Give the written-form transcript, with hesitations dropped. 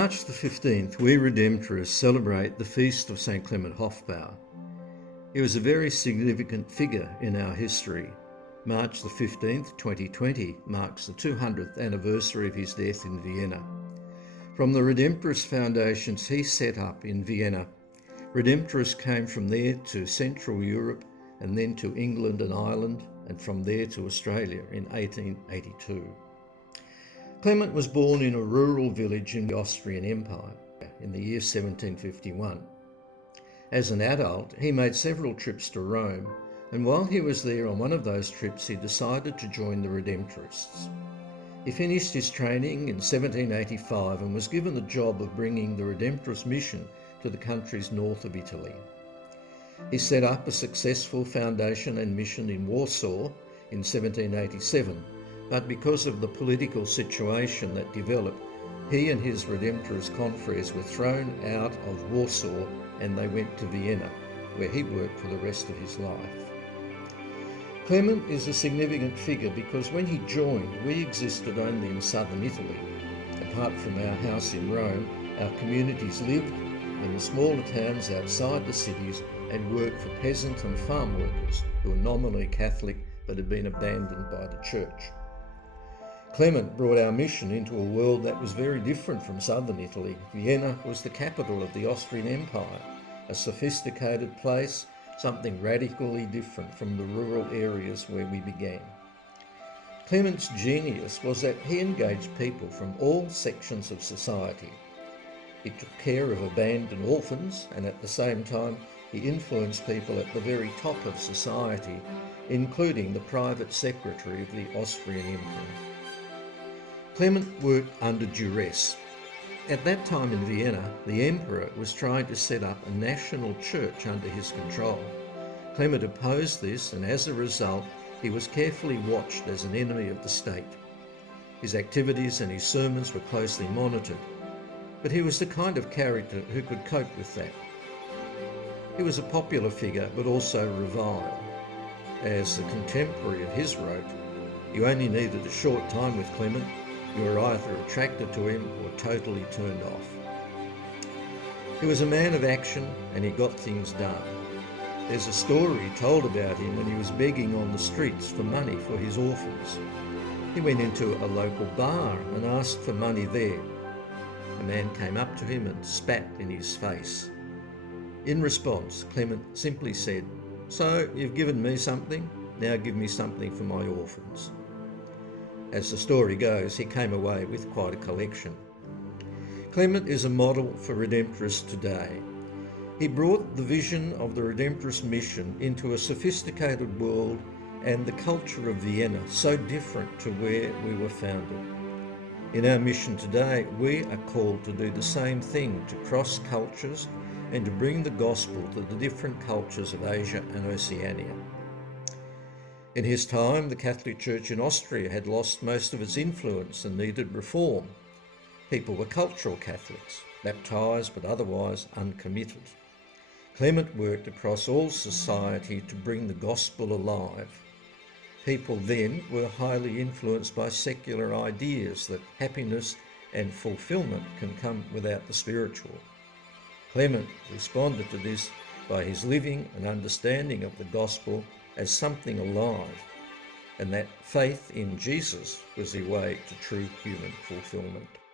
March the 15th, we Redemptorists celebrate the feast of St. Clement Hofbauer. He was a very significant figure in our history. March the 15th, 2020 marks the 200th anniversary of his death in Vienna. From the Redemptorist foundations he set up in Vienna, Redemptorists came from there to Central Europe and then to England and Ireland, and from there to Australia in 1882. Clement was born in a rural village in the Austrian Empire in the year 1751. As an adult, he made several trips to Rome, and while he was there on one of those trips, he decided to join the Redemptorists. He finished his training in 1785 and was given the job of bringing the Redemptorist mission to the countries north of Italy. He set up a successful foundation and mission in Warsaw in 1787, but because of the political situation that developed, he and his Redemptorist confreres were thrown out of Warsaw and they went to Vienna, where he worked for the rest of his life. Clement is a significant figure because when he joined, we existed only in southern Italy. Apart from our house in Rome, our communities lived in the smaller towns outside the cities and worked for peasant and farm workers who were nominally Catholic but had been abandoned by the church. Clement brought our mission into a world that was very different from southern Italy. Vienna was the capital of the Austrian Empire, a sophisticated place, something radically different from the rural areas where we began. Clement's genius was that he engaged people from all sections of society. He took care of abandoned orphans, and at the same time he influenced people at the very top of society, including the private secretary of the Austrian Emperor. Clement worked under duress. At that time in Vienna, the emperor was trying to set up a national church under his control. Clement opposed this, and as a result, he was carefully watched as an enemy of the state. His activities and his sermons were closely monitored, but he was the kind of character who could cope with that. He was a popular figure, but also reviled. As the contemporary of his wrote, "You only needed a short time with Clement. You were either attracted to him or totally turned off." He was a man of action and he got things done. There's a story told about him when he was begging on the streets for money for his orphans. He went into a local bar and asked for money there. A man came up to him and spat in his face. In response, Clement simply said, "So you've given me something, now give me something for my orphans." As the story goes, he came away with quite a collection. Clement is a model for Redemptorists today. He brought the vision of the Redemptorist mission into a sophisticated world and the culture of Vienna, so different to where we were founded. In our mission today, we are called to do the same thing, to cross cultures and to bring the gospel to the different cultures of Asia and Oceania. In his time, the Catholic Church in Austria had lost most of its influence and needed reform. People were cultural Catholics, baptised but otherwise uncommitted. Clement worked across all society to bring the gospel alive. People then were highly influenced by secular ideas that happiness and fulfilment can come without the spiritual. Clement responded to this by his living and understanding of the gospel as something alive, and that faith in Jesus was the way to true human fulfilment.